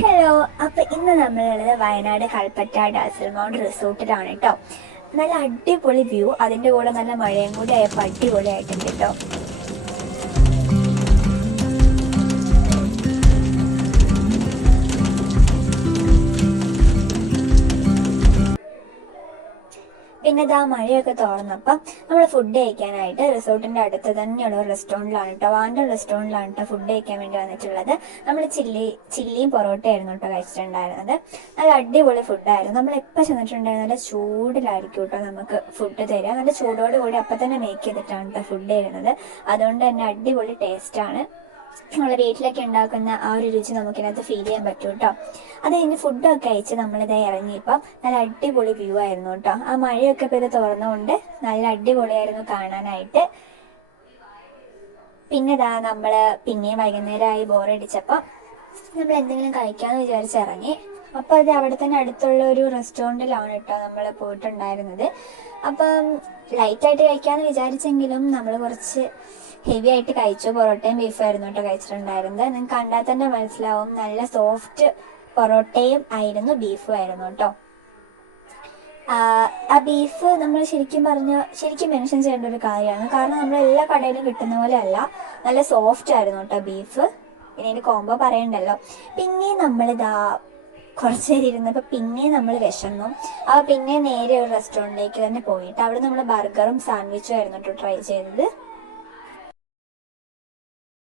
Hello. അപ്പോൾ ഇന്ന് നമ്മളുള്ളത് വയനാട് കൽപ്പറ്റ ഡാസൽ മൗണ്ട് റിസോർട്ടിലാണ് കേട്ടോ. നല്ല അടിപൊളി വ്യൂ, അതിൻ്റെ കൂടെ നല്ല മഴയും കൂടി ആയപ്പോൾ അടിപൊളിയായിട്ടുണ്ട് കേട്ടോ. പിന്നെ ഇതാ മഴയൊക്കെ തോർന്നപ്പം നമ്മൾ ഫുഡ് കഴിക്കാനായിട്ട് റിസോർട്ടിൻ്റെ അടുത്ത് തന്നെയുള്ള ഒരു റെസ്റ്റോറൻറ്റിലാണ് കേട്ടോ, വാൻഡൻ റെസ്റ്റോറൻറ്റിലാണ് കേട്ടോ ഫുഡ് കഴിക്കാൻ വേണ്ടി വന്നിട്ടുള്ളത്. നമ്മൾ ചില്ലിയും പൊറോട്ടയായിരുന്നു കേട്ടോ കഴിച്ചിട്ടുണ്ടായിരുന്നത്. നല്ല അടിപൊളി ഫുഡായിരുന്നു. നമ്മൾ എപ്പോൾ ചെന്നിട്ടുണ്ടായിരുന്നു നല്ല ചൂടിലായിരിക്കും കേട്ടോ നമുക്ക് ഫുഡ് തരിക. നല്ല ചൂടോട് കൂടി അപ്പം തന്നെ മേക്ക് ചെയ്തിട്ടാണ് കേട്ടോ ഫുഡ് തരുന്നത്. അതുകൊണ്ട് തന്നെ അടിപൊളി ടേസ്റ്റാണ്. നമ്മൾ വീട്ടിലൊക്കെ ഉണ്ടാക്കുന്ന ആ ഒരു രുചി നമുക്കിതിനകത്ത് ഫീൽ ചെയ്യാൻ പറ്റും കേട്ടോ. അത് കഴിഞ്ഞ് ഫുഡൊക്കെ കഴിച്ച് നമ്മളിത് ഇറങ്ങിയപ്പം നല്ല അടിപൊളി വ്യൂ ആയിരുന്നു കേട്ടോ. ആ മഴയൊക്കെ പെയ്ത് തുറന്നുകൊണ്ട് നല്ല അടിപൊളിയായിരുന്നു കാണാനായിട്ട്. പിന്നെ ഇതാ നമ്മൾ പിന്നെയും വൈകുന്നേരമായി ബോറടിച്ചപ്പോൾ നമ്മൾ എന്തെങ്കിലും കഴിക്കാമെന്ന് വിചാരിച്ചിറങ്ങി. അപ്പോൾ അത് അവിടെ തന്നെ അടുത്തുള്ള ഒരു റെസ്റ്റോറൻറ്റിലാണ് കേട്ടോ നമ്മൾ പോയിട്ടുണ്ടായിരുന്നത്. അപ്പം ലൈറ്റായിട്ട് കഴിക്കാമെന്ന് വിചാരിച്ചെങ്കിലും നമ്മൾ കുറച്ച് ഹെവി ആയിട്ട് കഴിച്ചു. പൊറോട്ടയും ബീഫായിരുന്നു കേട്ടോ കഴിച്ചിട്ടുണ്ടായിരുന്നത്. നിങ്ങൾക്ക് കണ്ടാൽ തന്നെ മനസ്സിലാവും, നല്ല സോഫ്റ്റ് പൊറോട്ടയും ആയിരുന്നു, ബീഫും ആയിരുന്നു കേട്ടോ. ആ ബീഫ് നമ്മൾ ശരിക്കും മെൻഷൻ ചെയ്യേണ്ട ഒരു കാര്യമാണ്. കാരണം നമ്മൾ എല്ലാ കടയിലും കിട്ടുന്ന പോലെ അല്ല, നല്ല സോഫ്റ്റ് ആയിരുന്നു കേട്ടോ ബീഫ്. പിന്നെ ഇതിൻ്റെ കോംബോ പറയണ്ടല്ലോ. പിന്നെയും നമ്മളിതാ കുറച്ച് നേരം ഇരുന്നപ്പോൾ പിന്നെയും നമ്മൾ വിശന്നു. അപ്പോൾ പിന്നെ നേരെ ഒരു റെസ്റ്റോറൻറ്റിലേക്ക് തന്നെ പോയിട്ട് അവിടെ നമ്മൾ ബർഗറും സാൻഡ്വിച്ചും ആയിരുന്നു കേട്ടോ ട്രൈ ചെയ്തത്.